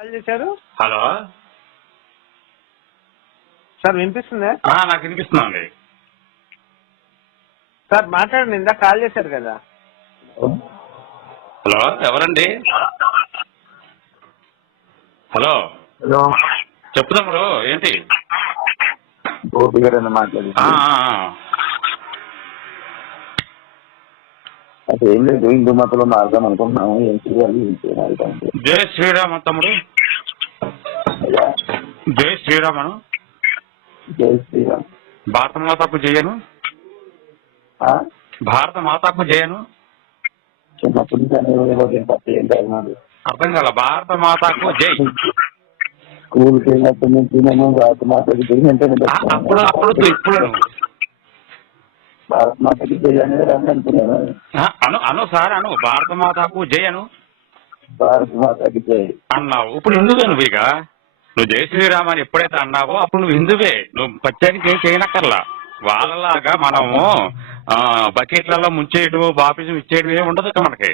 Call చేశారు. Hello sir వినిపిస్తుందా? నాకు వినిపిస్తుందండి. సార్ మాట్లాడండి, ఇందాక కాల్ చేశారు కదా. హలో ఎవరండి? హలో హలో చెప్పు తమ్ముడు, ఏంటి? గోపి గారు మాట్లాడి అది ఏం లేదు, హిందూ మతంలో మారుదాం అనుకుంటున్నాము. ఏం చేయాలి జై శ్రీరామ తమ్ముడు, జై శ్రీరామను. జై శ్రీరామ్. భారత మాతకు జయను, భారత మాతకు జయను. చిన్నప్పటి నుంచి తప్ప ఏం కాదు. అర్థం కాల. భారత మాతకు జై. స్కూల్కి వెళ్ళినప్పటి నుంచి నేను భారత మాతకి జై అంటే అప్పుడు అప్పుడు ఇప్పుడు భారత మాతకి జై అనేది అనుకున్నాను. అను సార్, అను భారత మాతకు జై అను. భారత మాతకి జై అన్నావు. ఇప్పుడు హిందువే నువ్వు. ఇక నువ్వు జై శ్రీరామ్ అని ఎప్పుడైతే అన్నావో అప్పుడు నువ్వు హిందువే. నువ్వు పచ్చానికి ఏం చేయనక్కర్లా. వాళ్ళలాగా మనము బకెట్లలో ముంచేయడం, బాపిజం ఇచ్చేయడం ఏమి ఉండదు మనకి.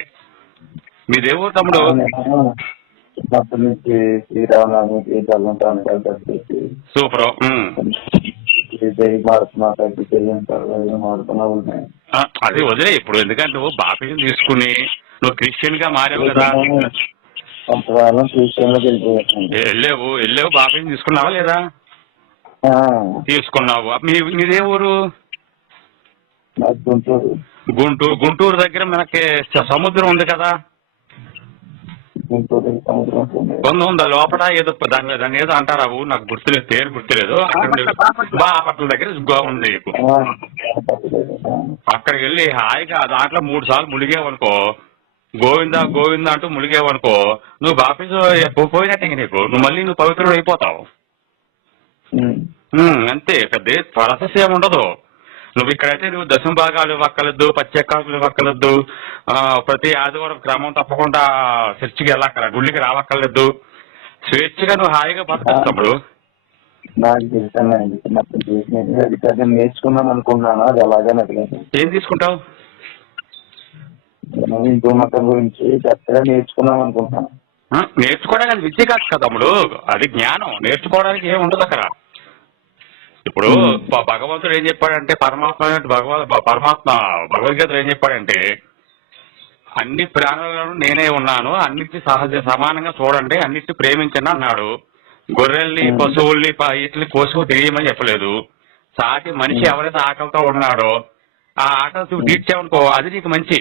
మీ దేవుడు తమ్ముడు. చిన్నప్పటి నుంచి శ్రీరామనవమికి సూపర్. జై భారత మాతకి జై అంటారు, మారుతున్నా ఉన్నాయి. అది వదిలే ఇప్పుడు. ఎందుకంటే నువ్వు బాపిజం తీసుకుని నువ్వు క్రిస్టియన్ గా మారావు కదా. కొంతకాలం క్రిస్టియన్లోకి వెళ్ళావు బాపిజం తీసుకున్నావా లేదా? తీసుకున్నావు. మీదే ఊరు? గుంటూరు. గుంటూరు దగ్గర మనకి సముద్రం ఉంది కదా. గుంటూరు సముద్రం ఉందా లోపల? ఏదో దాన్ని ఏదో అంటారా, నాకు గుర్తులేదు, పేరు గుర్తులేదు. బాపట్ల దగ్గర ఉంది. అక్కడికి వెళ్ళి హాయిగా దాంట్లో 3 సార్లు ములిగేవనుకో, గోవిందా గోవిందా అంటూ ములిగేవనుకో, నువ్వు బాపిజం పోయినట్టే. నువ్వు మళ్ళీ పవిత్రుడు అయిపోతావు. అంతే. పెద్ద ప్రాసెస్ ఏమి ఉండదు. నువ్వు ఇక్కడైతే నువ్వు దశమ భాగాలు ఇవ్వక్కర్లేదు, ప్రత్యేకాలు ఇవ్వక్కర్లేదు, ప్రతి ఆదివారం క్రమం తప్పకుండా చర్చికి వెళ్ళక్కర్లేదు, గుళ్ళకి రావక్కర్లేదు. స్వేచ్ఛగా నువ్వు హాయిగా బతకప్పుడు. నాకు తెలుసానండి, చిన్నప్పుడు నేర్చుకున్నాను అనుకున్నాను. అది అలాగని అడిగాను. ఏం తీసుకుంటావు? హిందూ మతం గురించి చక్కగా నేర్చుకున్నాం అనుకుంటున్నాను. నేర్చుకోవడానికి అది విద్య కాదు కదా తమ్ముడు, అది జ్ఞానం. నేర్చుకోవడానికి ఏమి ఉండదు అక్కడ. ఇప్పుడు భగవంతుడు ఏం చెప్పాడంటే, పరమాత్మ భగవద్గీతలో ఏం చెప్పాడంటే, అన్ని ప్రాణులను నేనే ఉన్నాను, అన్నిటి సమానంగా చూడండి, అన్నిటిని ప్రేమించండి అన్నాడు. గొర్రెల్ని, పశువుల్ని వీటిని కోసుకు తెలియమని చెప్పలేదు. సాటి మనిషి ఎవరైతే ఆకలితో ఉన్నాడో ఆ ఆకలి తీర్చావనుకో, అది నీకు మంచి.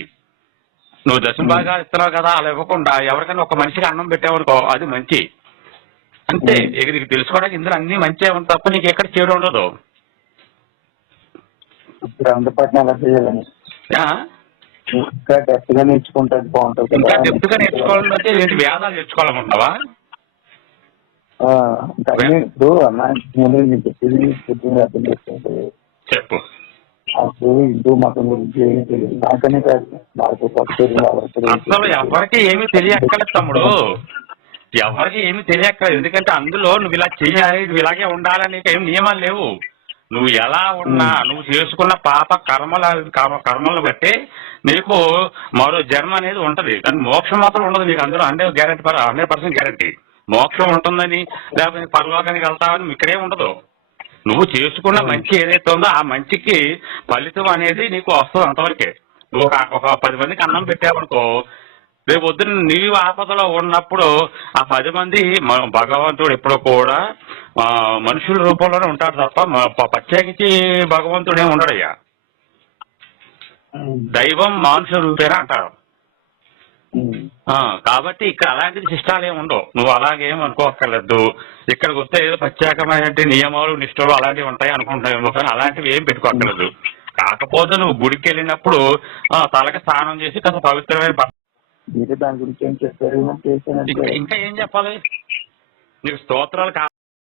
నువ్వు దశమ భాగాలు ఇస్తున్నావు కదా, అలా ఇవ్వకుండా ఎవరికైనా ఒక మనిషికి అన్నం పెట్టావనుకో, అది మంచి. అంతే. ఇక నీకు తెలుసుకోవడానికి ఇందులో అన్ని మంచిగా ఉంది తప్ప నీకు ఎక్కడ చెడు ఉండదు. ఇప్పుడు అందుబాటులో ఎలా చేయాలని ఇంకా డెప్త్గా నేర్చుకుంటే బాగుంటుంది. ఇంకా డెప్త్గా నేర్చుకోవాలంటే ఏంటి, వేదాలు నేర్చుకోవాలనుకుంటావా? ఇప్పుడు చెప్పు. అప్పుడు హిందూ మతం గురించి ఏమీ తెలియదు. నాకనే కాదు, నాకు అసలు ఎవరికి ఏమీ తెలియక్కర్లేదు తమ్ముడు, ఎవరికి ఏమి తెలియక్కర్లేదు. ఎందుకంటే అందులో నువ్వు ఇలా చెయ్యాలి, నువ్వు ఇలాగే ఉండాలని ఏం నియమాలు లేవు. నువ్వు ఎలా ఉన్నా, నువ్వు చేసుకున్న పాప కర్మలను బట్టి నీకు మరో జన్మ అనేది ఉంటది. కానీ మోక్షం మాత్రం ఉండదు నీకు అందులో. 100% గ్యారంటీ మోక్షం ఉంటుందని, లేకపోతే పరలోకానికి వెళ్తావని ఇక్కడే ఉండదు. నువ్వు చేసుకున్న మంచి ఏదైతే ఉందో ఆ మంచికి ఫలితం అనేది నీకు వస్తుంది అంతవరకే. నువ్వు ఒక 10 మందికి అన్నం పెట్టావనుకో, రేపు పొద్దున్న నీవు ఆపదలో ఉన్నప్పుడు ఆ 10 మంది భగవంతుడు ఎప్పుడు కూడా మనుషుల రూపంలోనే ఉంటాడు తప్ప ప్రత్యేకించి భగవంతుడే ఉండడయ్యా. దైవం మనుషుల రూపేనా అంటారు. కాబట్టి ఇక్కడ అలాంటి శిష్టాలు ఏమి ఉండవు. నువ్వు అలాగేం అనుకోక్కర్లేదు. ఇక్కడికి వస్తే ఏదో ప్రత్యేకమైన నియమాలు, నిష్ఠలు అలాంటివి ఉంటాయి అనుకుంటున్నావు, కానీ అలాంటివి ఏం పెట్టుకోక్కర్లేదు. కాకపోతే నువ్వు గుడికి వెళ్ళినప్పుడు తలకి స్నానం చేసి కొంత పవిత్రమైన మీరు దాని గురించి ఏం చెప్పారు? ఇంకా ఏం చెప్పాలి? నీకు స్తోత్రాలు